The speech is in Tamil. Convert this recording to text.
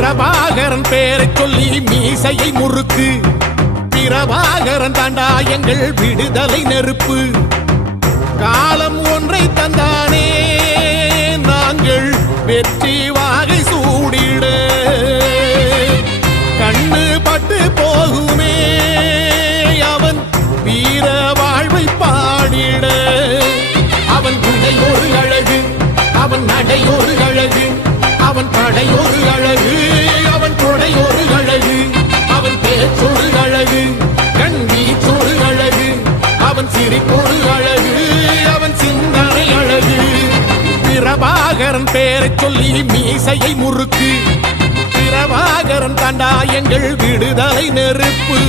பிரபாகரன் பேரை சொல்லி மீசையை முறுக்கு. பிரபாகரன் தாண்டா எங்கள் விடுதலை நெருப்பு. காலம் ஒன்றை தந்தானே நாங்கள் வெற்றி வாகை சூடிட. கண்ணு பட்டு போகுமே அவன் வீர வாழ்வை பாடிட. அவன் குடை ஒரு அழகு, அவன் நடை ஒரு அழகு, அவன் படை ஒரு அழகு, அவன் கொடை ஒரு அழகு, அவன் பேச்சொரு அழகு, கண் வீச்சொரு அழகு, அவன் சிரிப்பொரு அழகு, அவன் சிந்தனை அழகு. பிரபாகரன் பேரை சொல்லி மீசையை முறுக்கு. பிரபாகரன் தாண்டா எங்கள் விடுதலை நெருப்பு.